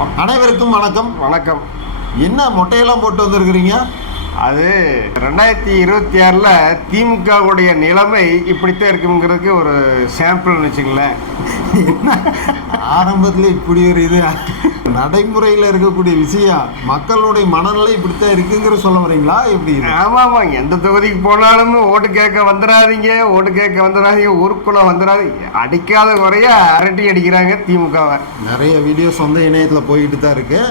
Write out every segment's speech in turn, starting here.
அனைவருக்கும் வணக்கம். வணக்கம். என்ன மொட்டையெல்லாம் போட்டு வந்திருக்கிறீங்க? அது 2026 திமுகவுடைய நிலைமை இப்படித்தான் இருக்குங்கிறதுக்கு ஒரு சாம்பிள்னு வச்சுங்களேன். ஆரம்பத்தில் இப்படி ஒரு இது நடைமுறையில் இருக்கக்கூடிய விஷயம், மக்களுடைய மனநிலை இப்படித்தான் இருக்குங்கிற சொல்ல வரீங்களா? எப்படி? ஆமாம், எந்த தொகுதிக்கு போனாலும் ஓட்டு கேட்க வந்துடாதீங்க, ஊருக்குள்ள வந்துடாதீங்க, அடிக்காத குறைய அரட்டி அடிக்கிறாங்க திமுகவை. நிறைய வீடியோஸ் இணையத்தில் போயிட்டு தான் இருக்கு.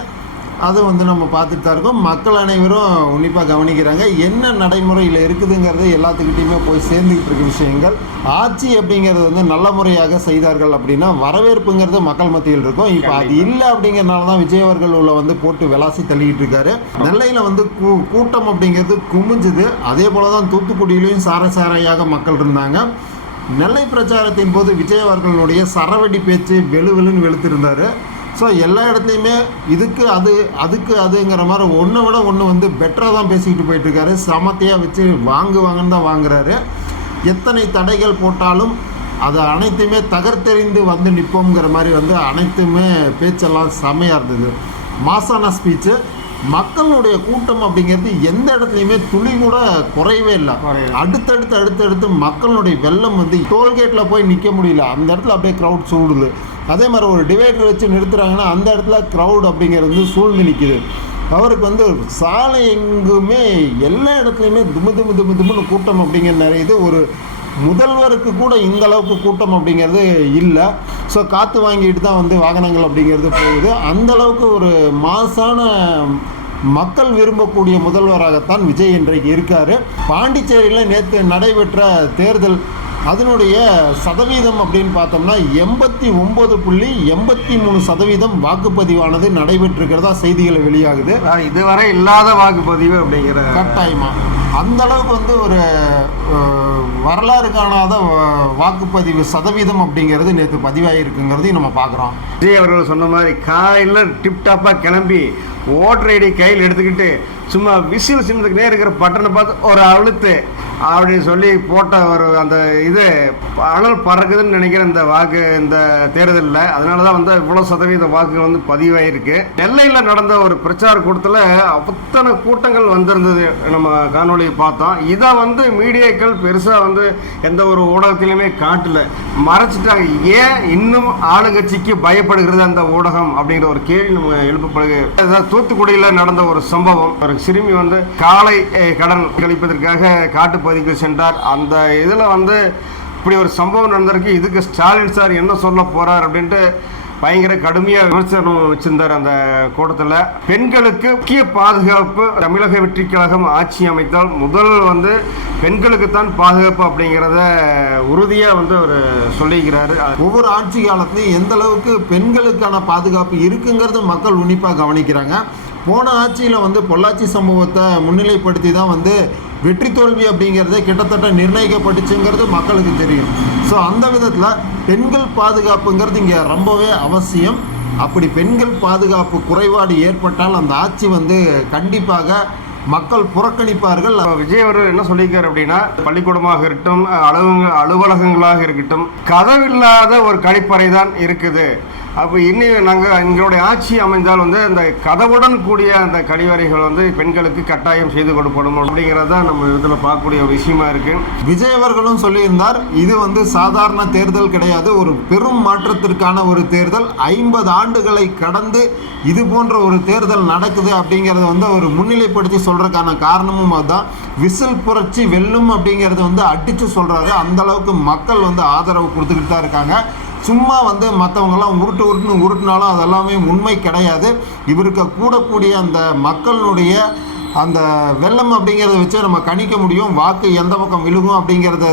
அது நம்ம பார்த்துட்டு தான் இருக்கோம். மக்கள் அனைவரும் உன்னிப்பாக கவனிக்கிறாங்க. என்ன நடைமுறையில் இருக்குதுங்கிறது எல்லாத்துக்கிட்டையுமே போய் சேர்ந்துக்கிட்டு இருக்க விஷயங்கள். ஆட்சி அப்படிங்கிறது நல்ல முறையாக செய்தார்கள் அப்படின்னா வரவேற்புங்கிறது மக்கள் மத்தியில் இருக்கும். இப்போ அது இல்லை அப்படிங்கிறனால தான் விஜய் அவர்கள் உள்ள போட்டு விளாசி தள்ளிக்கிட்டு இருக்காரு. நெல்லையில் கூட்டம் அப்படிங்கிறது குமிஞ்சுது. அதே போல தான் தூத்துக்குடியிலையும் சாரையாக மக்கள் இருந்தாங்க. நெல்லை பிரச்சாரத்தின் போது விஜய் அவர்களுடைய சரவெடி பேச்சு வெளுன்னு வெளுத்திருந்தார். ஸோ எல்லா இடத்துலையுமே அதுக்கு அதுங்கிற மாதிரி ஒன்றை விட ஒன்று பெட்டராக தான் பேசிக்கிட்டு போயிட்டுருக்காரு. சமத்தையாக வச்சு வாங்குவாங்கன்னு தான் வாங்குறாரு. எத்தனை தடைகள் போட்டாலும் அதை அனைத்துமே தகர்த்தெறிந்து நிற்போங்கிற மாதிரி அனைத்துமே பேச்செல்லாம் செம்மையாக இருந்தது. மாசான ஸ்பீச்சு. மக்களுடைய கூட்டம் அப்படிங்கிறது எந்த இடத்துலையுமே துளி கூட குறையவே இல்லை. அடுத்தடுத்து மக்களுடைய வெள்ளம் டோல்கேட்டில் போய் நிற்க முடியல. அந்த இடத்துல அப்படியே க்ரௌட் சூடுது. அதே மாதிரி ஒரு டிவைடர் வச்சு நிறுத்துகிறாங்கன்னா அந்த இடத்துல க்ரௌட் அப்படிங்கிறது சூழ்ந்து நிற்கிது. அவருக்கு சாலை எங்குமே எல்லா இடத்துலையுமே தும்முன்னு கூட்டம் அப்படிங்கிற நிறைய ஒரு முதல்வருக்கு கூட இந்த அளவுக்கு கூட்டம் அப்படிங்கிறது இல்லை. ஸோ காற்று வாங்கிட்டு தான் வாகனங்கள் அப்படிங்கிறது போகுது. அந்தளவுக்கு ஒரு மாசான மக்கள் விரும்பக்கூடிய முதல்வராகத்தான் விஜய் இன்றைக்கு இருக்கார். பாண்டிச்சேரியில் நேற்று நடைபெற்ற தேர்தல் அதனுடைய சதவீதம் அப்படின்னு பார்த்தோம்னா 89.83% வாக்குப்பதிவானது நடைபெற்றிருக்கிறதா செய்திகளை வெளியாகுது. இதுவரை இல்லாத வாக்குப்பதிவு அப்படிங்கிற கட்டாயமாக அந்த அளவுக்கு ஒரு வரலாறு காணாத வாக்குப்பதிவு சதவீதம் அப்படிங்கிறது நேற்று பதிவாகிருக்குங்கிறதையும் நம்ம பார்க்குறோம். விஜய் அவர்கள் சொன்ன மாதிரி காலையில் டிப்டாப்பாக கிளம்பி ஓட்டர் ஐடி கையில் எடுத்துக்கிட்டு சும்மா விசில் சின்னதுக்கு இருக்கிற பட்டனை பார்த்து ஒரு அழுத்து அப்படின்னு சொல்லி போட்ட ஒரு அந்த இது அனல் பறக்குதுன்னு நினைக்கிறேன் இந்த தேர்தலில். அதனால தான் இவ்வளோ சதவீத வாக்கு பதிவாயிருக்கு. நெல்லையில் நடந்த ஒரு பிரச்சார கூட்டத்தில் அத்தனை கூட்டங்கள் வந்திருந்தது. நம்ம காணொலியை பார்த்தோம். இதை மீடியாக்கள் பெருசாக எந்த ஒரு ஊடகத்திலுமே காட்டல, மறைச்சிட்டாங்க. ஏன் இன்னும் ஆளுங்கட்சிக்கு பயப்படுகிறது அந்த ஊடகம் அப்படிங்கிற ஒரு கேள்வி நம்ம எழுப்பப்படுகிறது. தூத்துக்குடியில் நடந்த ஒரு சம்பவம். ஒரு சிறுமி காலை கடன் கழிப்பதற்காக காட்டுப்பகுதிக்கு சென்றார். அந்த இதில் இப்படி ஒரு சம்பவம் நடந்திருக்கு. இதுக்கு ஸ்டாலின் சார் என்ன சொல்ல போறார் அப்படின்ட்டு பயங்கர கடுமையாக விமர்சனம் வச்சிருந்தார் அந்த கூட்டத்தில். பெண்களுக்கு முக்கிய பாதுகாப்பு. தமிழக வெற்றி கழகம் ஆட்சி அமைத்தால் முதல் பெண்களுக்குத்தான் பாதுகாப்பு அப்படிங்கிறத உறுதியாக அவர் சொல்லிக்கிறாரு. ஒவ்வொரு ஆட்சி காலத்திலையும் எந்த அளவுக்கு பெண்களுக்கான பாதுகாப்பு இருக்குங்கிறது மக்கள் உன்னிப்பாக கவனிக்கிறாங்க. போன ஆட்சியில் பொள்ளாச்சி சம்பவத்தை முன்னிலைப்படுத்தி தான் வெற்றி தோல்வி அப்படிங்கிறத கிட்டத்தட்ட நிர்ணயிக்கப்பட்டுச்சுங்கிறது மக்களுக்கு தெரியும். ஸோ அந்த விதத்தில் பெண்கள் பாதுகாப்புங்கிறது இங்கே ரொம்பவே அவசியம். அப்படி பெண்கள் பாதுகாப்பு குறைபாடு ஏற்பட்டால் அந்த ஆட்சி கண்டிப்பாக மக்கள் புறக்கணிப்பார்கள். விஜய் அவர் என்ன சொல்லியிருக்காரு அப்படின்னா, பள்ளிக்கூடமாக இருக்கட்டும், அலுவலகங்களாக இருக்கட்டும், கதவில்லாத ஒரு கழிப்பறை தான் இருக்குது. அப்போ எங்களுடைய ஆட்சி அமைந்தால் அந்த கதவுடன் கூடிய அந்த கழிவறைகள் பெண்களுக்கு கட்டாயம் செய்து கொடுப்படும் அப்படிங்கிறது தான் நம்ம இதில் பார்க்கக்கூடிய ஒரு விஷயமா இருக்கு. விஜய் அவர்களும் சொல்லியிருந்தார், இது சாதாரண தேர்தல் கிடையாது, ஒரு பெரும் மாற்றத்திற்கான ஒரு தேர்தல். 50 ஆண்டுகளை கடந்து இது போன்ற ஒரு தேர்தல் நடக்குது அப்படிங்கிறத ஒரு முன்னிலைப்படுத்தி சொல்றதுக்கான காரணமும் அதுதான். விசில் புரட்சி வெல்லும் அப்படிங்கிறது அடித்து சொல்றாரு. அந்த அளவுக்கு மக்கள் ஆதரவு கொடுத்துக்கிட்டு தான் இருக்காங்க. சும்மா மற்றவங்கெல்லாம் உருட்டுனாலும் அதெல்லாமே உண்மை கிடையாது. இவருக்கு கூடக்கூடிய அந்த மக்களுடைய அந்த வெள்ளம் அப்படிங்கிறத வச்சு நம்ம கணிக்க முடியும். வாக்கு எந்த பக்கம் விழுகும் அப்படிங்கிறத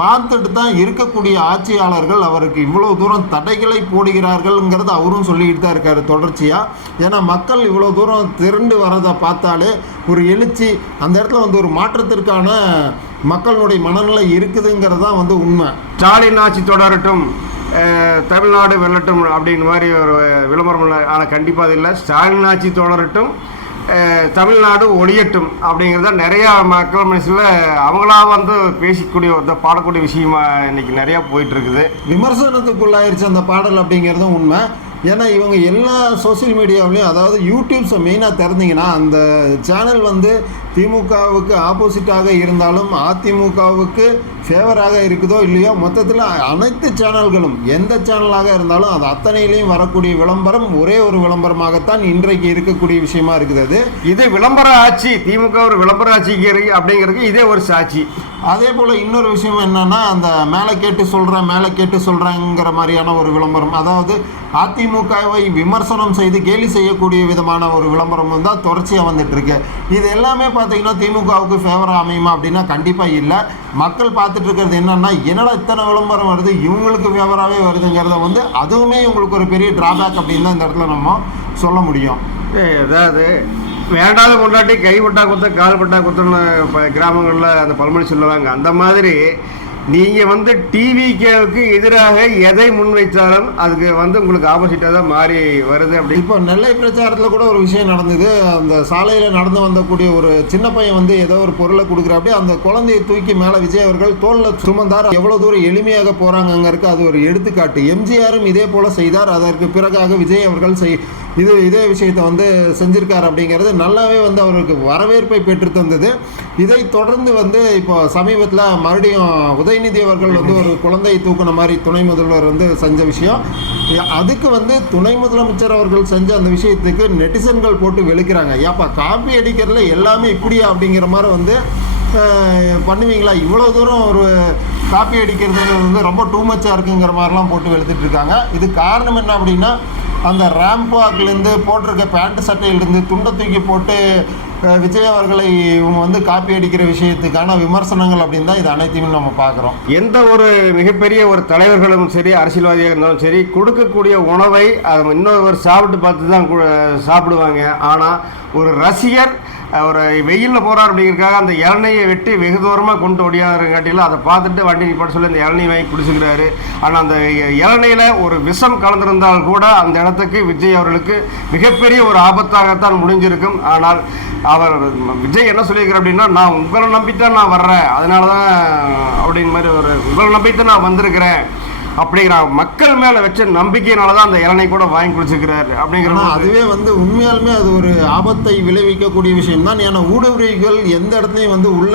பார்த்துட்டு தான் இருக்கக்கூடிய ஆட்சியாளர்கள் அவருக்கு இவ்வளோ தூரம் தடைகளை போடுகிறார்கள்ங்கிறது அவரும் சொல்லிக்கிட்டு தான் இருக்காரு தொடர்ச்சியாக. ஏன்னா மக்கள் இவ்வளோ தூரம் திரண்டு வரதை பார்த்தாலே ஒரு எழுச்சி, அந்த இடத்துல ஒரு மாற்றத்திற்கான மக்களுடைய மனநிலை இருக்குதுங்கிறது தான் உண்மை. ஸ்டாலின் ஆட்சி தொடரட்டும், தமிழ்நாடு வெல்லட்டும் அப்படின்னு மாதிரி ஒரு விளம்பரம் இல்லை. ஆனால் கண்டிப்பாக அது இல்லை. ஸ்டாலின் ஆட்சி தொடரட்டும், தமிழ்நாடு ஒழியட்டும் அப்படிங்கிறத நிறையா மக்கள் மனசில் அவங்களா பேசிக்கூடிய பாடக்கூடிய விஷயமா இன்னைக்கு நிறையா போயிட்டுருக்குது. விமர்சனத்துக்குள்ளாயிருச்சு அந்த பாடல் அப்படிங்கிறதும் உண்மை. ஏன்னா இவங்க எல்லா சோஷியல் மீடியாவிலையும், அதாவது யூடியூப்ஸை மெயினாக திறந்தீங்கன்னா அந்த சேனல் வந்து திமுகவுக்கு ஆப்போசிட்டாக இருந்தாலும் அதிமுகவுக்கு ஃபேவராக இருக்குதோ இல்லையோ, மொத்தத்தில் அனைத்து சேனல்களும் எந்த சேனலாக இருந்தாலும் அது அத்தனையிலையும் வரக்கூடிய விளம்பரம் ஒரே ஒரு விளம்பரமாகத்தான் இன்றைக்கு இருக்கக்கூடிய விஷயமா இருக்குது. இது விளம்பர ஆட்சி, திமுக ஒரு விளம்பர ஆட்சிக்கு அப்படிங்கிறதுக்கு இதே ஒரு சாட்சி. அதே போல் இன்னொரு விஷயம் என்னன்னா, அந்த மேலே கேட்டு சொல்கிறேங்கிற மாதிரியான ஒரு விளம்பரம், அதாவது அதிமுகவை விமர்சனம் செய்து கேலி செய்யக்கூடிய விதமான ஒரு விளம்பரம் தான் தொடர்ச்சியாக வந்துட்டு இருக்கு. இது எல்லாமே பார்த்தீங்கன்னா திமுகவுக்கு ஃபேவராக அமையுமா அப்படின்னா கண்டிப்பாக இல்லை. மக்கள் பார்த்துட்டு இருக்கிறது என்னன்னா, என்னடா இத்தனை விளம்பரம் வருது, இவங்களுக்கு ஃபேவராகவே வருதுங்கிறத வந்து அதுவுமே இவங்களுக்கு ஒரு பெரிய டிராபேக் அப்படின்னு தான் இந்த இடத்துல நம்ம சொல்ல முடியும். அதாவது வேண்டாத கொண்டாட்டி கைப்பட்டா குத்த கால்பட்டா குத்தன்னு கிராமங்களில் அந்த பழமொழி சொல்லுவாங்க. அந்த மாதிரி நீங்கள் வந்து டிவிகேவுக்கு எதிராக எதை முன்வைத்தாலும் அதுக்கு வந்து உங்களுக்கு ஆப்போசிட்டாக தான் மாறி வருது. அப்படி இப்போ நெல்லை பிரச்சாரத்தில் கூட ஒரு விஷயம் நடந்தது. அந்த சாலையில் நடந்து வந்தக்கூடிய ஒரு சின்ன பையன் வந்து ஏதோ ஒரு பொருளை கொடுக்குறாப்படி அந்த குழந்தையை தூக்கி மேலே விஜய் அவர்கள் தோளில் சுமந்தார். எவ்வளோ தூரம் எளிமையாக போகிறாங்கங்கிறதுக்கு அது ஒரு எடுத்துக்காட்டு. எம்ஜிஆரும் இதே போல் செய்தார். அதற்கு பிறகாக விஜய் அவர்கள் இதே விஷயத்தை வந்து செஞ்சிருக்கார் அப்படிங்கிறது நல்லாவே வந்து அவருக்கு வரவேற்பை பெற்று தந்தது. இதை தொடர்ந்து வந்து இப்போ சமீபத்தில் மறுபடியும் உதயநிதி அவர்கள் வந்து ஒரு குழந்தையை தூக்குன மாதிரி துணை முதல்வர் வந்து செஞ்ச விஷயம், அதுக்கு வந்து துணை முதலமைச்சர் அவர்கள் செஞ்ச அந்த விஷயத்துக்கு நெட்டிசன்கள் போட்டு வெளுக்கிறாங்க. ஏப்பா காப்பி அடிக்கிறதுல எல்லாமே இப்படியா அப்படிங்கிற மாதிரி வந்து பண்ணுவீங்களா, இவ்வளோ தூரம் ஒரு காப்பி அடிக்கிறது வந்து ரொம்ப டூ மச்சாக இருக்குங்கிற மாதிரிலாம் போட்டு வெளுத்துட்டு இருக்காங்க. இது காரணம் என்ன அப்படின்னா, அந்த ரேம்பாக்லேருந்து போட்டிருக்க பேண்ட் சட்டையிலேருந்து துண்டை தூக்கி போட்டு விஜய் அவர்களை இவங்க வந்து காப்பி அடிக்கிற விஷயத்துக்கான விமர்சனங்கள் அப்படின்னு தான் இது அனைத்தையுமே நம்ம பார்க்குறோம். எந்த ஒரு மிகப்பெரிய ஒரு தலைவர்களும் சரி, அரசியல்வாதியாக இருந்தாலும் சரி, கொடுக்கக்கூடிய உணவை அதை இன்னொரு சாப்பிட்டு பார்த்து தான் சாப்பிடுவாங்க. ஆனால் ஒரு ரசிகர் ஒரு வெயிலில் போகிறார் அப்படிங்கிறதுக்காக அந்த இளநியை வெட்டி வெகு தூரமாக கொண்டு ஓடியாருங்காட்டியில் அதை பார்த்துட்டு வண்டி நிப்பாட்ட சொல்லி அந்த இளநீ வாங்கி குடிச்சுக்கிறாரு. ஆனால் அந்த இளநியில் ஒரு விஷம் கலந்திருந்தால் கூட அந்த இடத்துக்கு விஜய் அவர்களுக்கு மிகப்பெரிய ஒரு ஆபத்தாகத்தான் முடிஞ்சிருக்கும். ஆனால் அவர் விஜய் என்ன சொல்லியிருக்கிறார் அப்படின்னா, நான் உங்களை நம்பித்தான் நான் வர்றேன், அதனால தான் அப்படிங்கிற மாதிரி ஒரு உங்களை நம்பித்தான் நான் வந்திருக்கிறேன் அப்படிங்கிற மக்கள் மேலே வச்ச நம்பிக்கையினால தான் அந்த இளநீ கூட வாங்கி குடிச்சுக்கிறாரு அப்படிங்கிற. அதுவே வந்து உண்மையாலுமே அது ஒரு ஆபத்தை விளைவிக்கக்கூடிய விஷயம்தான். ஏன்னா ஊடுருவிகள் எந்த இடத்துலையும் வந்து உள்ள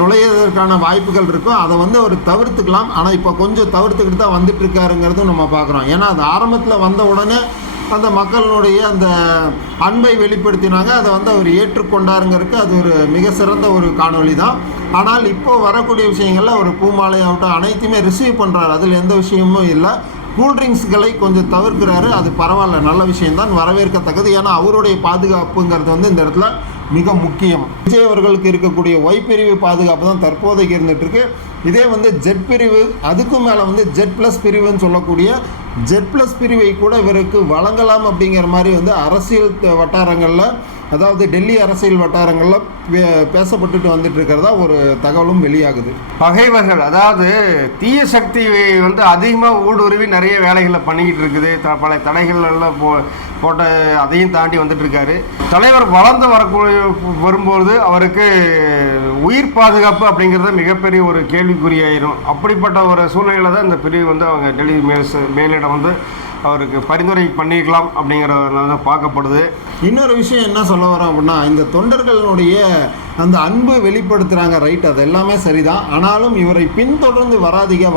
நுழையிறதற்கான வாய்ப்புகள் இருக்கும். அதை வந்து அவர் தவிர்த்துக்கலாம். ஆனால் இப்போ கொஞ்சம் தவிர்த்துக்கிட்டு தான் வந்துட்டு இருக்காருங்கிறதும் நம்ம பார்க்குறோம். ஏன்னா அது ஆரம்பத்தில் வந்த உடனே அந்த மக்களுடைய அந்த அன்பை வெளிப்படுத்தினாங்க. அதை வந்து அவர் ஏற்றுக்கொண்டாருங்கிறதுக்கு அது ஒரு மிக சிறந்த ஒரு காணொளி தான். ஆனால் இப்போது வரக்கூடிய விஷயங்களில் ஒரு பூமாலை ஆகட்டும் அனைத்துமே ரிசீவ் பண்ணுறாரு, அதில் எந்த விஷயமும் இல்லை. கூல்ட்ரிங்க்ஸ்களை கொஞ்சம் தவிர்க்கிறாரு, அது பரவாயில்ல, நல்ல விஷயம்தான், வரவேற்கத்தக்கது. ஏன்னா அவருடைய பாதுகாப்புங்கிறது வந்து இந்த இடத்துல மிக முக்கியம். விஜய் அவர்களுக்கு இருக்கக்கூடிய ஒய் பிரிவு பாதுகாப்பு தான் தற்போதைக்கு இருந்துகிட்டு இருக்கு. இதே வந்து ஜெட் பிரிவு, அதுக்கும் மேலே வந்து ஜெட் ப்ளஸ் பிரிவுன்னு சொல்லக்கூடிய ஜெட் ப்ளஸ் பிரிவை கூட இவருக்கு வழங்கலாம் அப்படிங்கிற மாதிரி வந்து அரசியல் வட்டாரங்களில், அதாவது டெல்லி அரசியல் வட்டாரங்களில் பேசப்பட்டுட்டு வந்துட்டு இருக்கிறதா ஒரு தகவலும் வெளியாகுது. பகைவர்கள், அதாவது தீய சக்தி வந்து அதிகமாக ஊடுருவி நிறைய வேலைகளை பண்ணிக்கிட்டு இருக்குது. பல தடைகள் எல்லாம் போட்ட அதையும் தாண்டி வந்துட்டு இருக்காரு. தலைவர் வளர்ந்து வரும்போது அவருக்கு உயிர் பாதுகாப்பு அப்படிங்கிறது மிகப்பெரிய ஒரு கேள்விக்குறியாயிரும். அப்படிப்பட்ட ஒரு சூழ்நிலையில் தான் இந்த பிரிவு வந்து அவங்க டெல்லி மேலிடம் வந்து அவருக்கு பரிந்துரை பண்ணிக்கலாம் அப்படிங்கிறதுனால தான் பார்க்கப்படுது. இன்னொரு விஷயம் என்ன சொல்ல வரோம் அப்படின்னா, இந்த தொண்டர்களுடைய அந்த அன்பு வெளிப்படுத்துகிறாங்க, ரைட், அது எல்லாமே சரிதான். ஆனாலும் இவரை பின்தொடர்ந்து வராதிக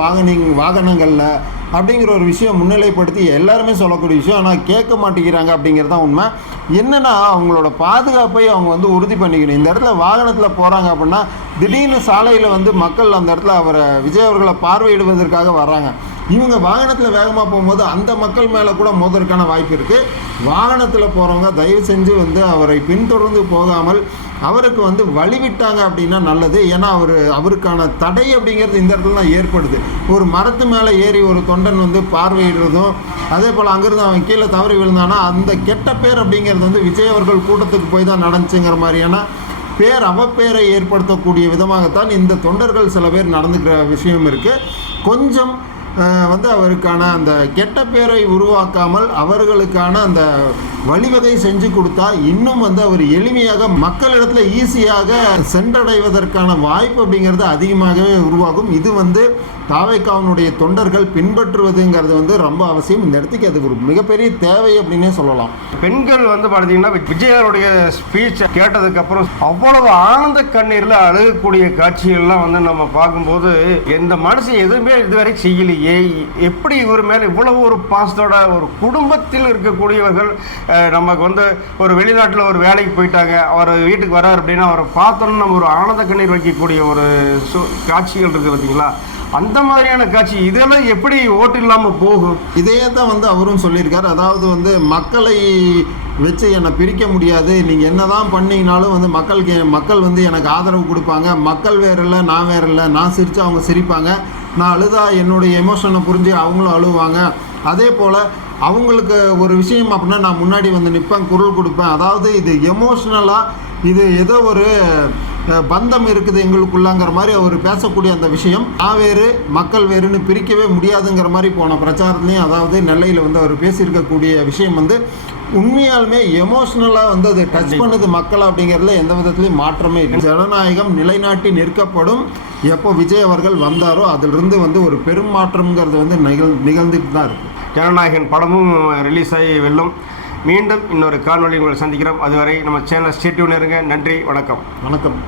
வாகனங்களில் அப்படிங்கிற ஒரு விஷயம் முன்னிலைப்படுத்தி எல்லாருமே சொல்லக்கூடிய விஷயம். ஆனால் கேட்க மாட்டேங்கிறாங்க அப்படிங்கிறது தான் உண்மை. என்னென்னா அவங்களோட பாதுகாப்பை அவங்க வந்து உறுதி பண்ணிக்கணும். இந்த இடத்துல வாகனத்தில் போகிறாங்க அப்படின்னா திடீர்னு சாலையில் வந்து மக்கள் அந்த இடத்துல அவரை விஜய் அவர்களை பார்வையிடுவதற்காக வர்றாங்க. இவங்க வாகனத்தில் வேகமாக போகும்போது அந்த மக்கள் மேலே கூட மோதற்கான வாய்ப்பு இருக்குது. வாகனத்தில் போகிறவங்க தயவு செஞ்சு வந்து அவரை பின்தொடர்ந்து போகாமல் அவருக்கு வந்து வழிவிட்டாங்க அப்படின்னா நல்லது. ஏன்னா அவருக்கான தடை அப்படிங்கிறது இந்த இடத்துல தான் ஏற்படுது. ஒரு மரத்து மேலே ஏறி ஒரு தொண்டன் வந்து பார்வையிடுறதும், அதே போல் அங்கேருந்து அவன் கீழே தவறி விழுந்தானா அந்த கெட்ட பேர் அப்படிங்கிறது வந்து விஜய் அவர்கள் கூட்டத்துக்கு போய் தான் நடந்துச்சுங்கிற மாதிரியான அவப்பேரை ஏற்படுத்தக்கூடிய விதமாகத்தான் இந்த தொண்டர்கள் சில பேர் நடந்துக்கிற விஷயம் இருக்குது. கொஞ்சம் வந்து அவருக்கான அந்த கெட்ட பேரை உருவாக்காமல் அவர்களுக்கான அந்த வழிவகை செஞ்சு கொடுத்தா இன்னும் வந்து அவர் எளிமையாக மக்களிடத்தில் ஈஸியாக சென்றடைவதற்கான வாய்ப்பு அப்படிங்கிறது அதிகமாகவே உருவாகும். இது வந்து தாவேக்காவினுடைய தொண்டர்கள் பின்பற்றுவதுங்கிறது வந்து ரொம்ப அவசியம். இந்த இடத்துக்கு அது ஒரு மிகப்பெரிய தேவை அப்படின்னே சொல்லலாம். பெண்கள் வந்து பார்த்தீங்கன்னா விஜயனுடைய ஸ்பீச் கேட்டதுக்கப்புறம் அவ்வளவு ஆனந்த கண்ணீரில் அழுகக்கூடிய காட்சிகள்லாம் வந்து நம்ம பார்க்கும்போது எந்த மனுஷன் எதுவுமே இதுவரை செய்யலையே, எப்படி இவர் மேலே இவ்வளவு ஒரு பாசத்தோட ஒரு குடும்பத்தில் இருக்கக்கூடியவர்கள் நமக்கு வந்து ஒரு வெளிநாட்டில் ஒரு வேலைக்கு போயிட்டாங்க, அவர் வீட்டுக்கு வர்றார் அப்படின்னா அவரை பார்த்தோன்னு நம்ம ஒரு ஆனந்த கண்ணீர் வைக்கக்கூடிய ஒரு காட்சிகள் இருக்குது பார்த்தீங்களா, அந்த மாதிரியான காட்சி இதெல்லாம் எப்படி ஓட்டு இல்லாமல் போகும்? இதையே தான் வந்து அவரும் சொல்லியிருக்கார். அதாவது வந்து மக்களை வச்சு என்னை பிரிக்க முடியாது, நீங்கள் என்ன தான் பண்ணிங்கனாலும் வந்து மக்கள் வந்து எனக்கு ஆதரவு கொடுப்பாங்க, மக்கள் வேறு இல்லை நான் வேறு இல்லை, நான் சிரித்தா அவங்க சிரிப்பாங்க, நான் அழுதா என்னுடைய எமோஷனை புரிஞ்சு அவங்களும் அழுவாங்க, அதே போல் அவங்களுக்கு ஒரு விஷயம் அப்படின்னா நான் முன்னாடி வந்து நிற்பேன், குரல் கொடுப்பேன். அதாவது இது எமோஷ்னலாக இது ஏதோ ஒரு பந்தம் இருக்குது எங்களுக்குள்ளங்கிற மாதிரி அவர் பேசக்கூடிய அந்த விஷயம் நான் வேறு மக்கள் வேறுன்னு பிரிக்கவே முடியாதுங்கிற மாதிரி போன பிரச்சாரத்துலேயும், அதாவது நெல்லையில் வந்து அவர் பேசியிருக்கக்கூடிய விஷயம் வந்து உண்மையாலுமே எமோஷ்னலாக வந்து அது டச் பண்ணுது மக்கள் அப்படிங்கிறதுல எந்த விதத்துலையும் மாற்றமே இல்லை. ஜனநாயகம் நிலைநாட்டி நிற்கப்படும். எப்போ விஜய் அவர்கள் வந்தாரோ அதிலிருந்து வந்து ஒரு பெரும் மாற்றம்ங்கிறது வந்து நிகழ்ந்துட்டு தான் இருக்குது. ஜனநாயகன் படமும் ரிலீஸ் ஆகி வெல்லும். மீண்டும் இன்னொரு காணொலி உங்களை சந்திக்கிறோம். அதுவரை நம்ம சேனல் ஸ்டே டியூன்ல இருங்க. நன்றி, வணக்கம். வணக்கம்.